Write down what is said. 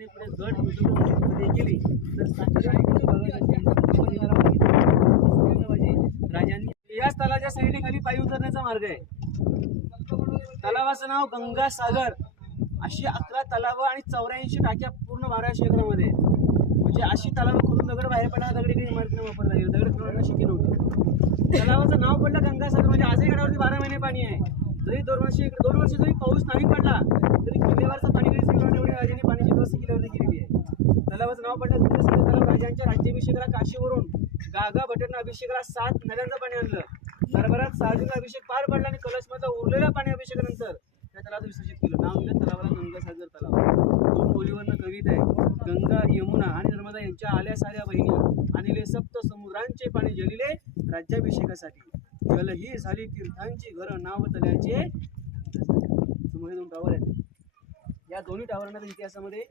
महाराजांनी पुढे गट उचलून केली तर राजांनी याच तलाच्या साईडने खाली पायी उतरण्याचा मार्ग आहे. तलावाचं नाव गंगासागर. अशी 11 तलाव आणि 84 टाक्या पूर्ण 1200 एकरामध्ये. म्हणजे अशी तलाव करून दगड बाहेर पडला, दगडी काही इमारतीने वापरता येईल, दगड फिरवणं शक्य नव्हतं. तलावाचं नाव पडलं गंगासागर. म्हणजे आजही गडावरती 12 महिने पाणी आहे. जरी 2 वर्ष जरी पाऊस नाही पडला तरी किल्ल्यावरचं पाणी कधी संकट एवढी राजांनी पाण्याची व्यवस्था किल्ल्यावरती केलेली आहे. तलावाचं नाव पडलं गंगासागर तलाव. राजांच्या राज्याभिषेकाला काशीवरून गागा भट्टांना अभिषेकाला 7 नद्यांचं पाणी आणलं. दरबारात सार्वजनिक अभिषेक पार पडला आणि कलशमधला उरलेल्या पाणी अभिषेकानंतर त्या तलावाचं विसर्जित केलं. नाव दिलं तलावाला गंगासागर तलाव. 2 ओलीवरनं कविता आहे. गंगा यमुना आणि नर्मदा यांच्या आल्या साऱ्या बहिणी आणले सप्त समुद्रांचे पाणी जलिले राज्याभिषेकासाठी. जल ही झाली तीर्थांची घर नाव तल्याचे. 2 टावर आहेत. या दोन्ही टावरांना इतिहासामध्ये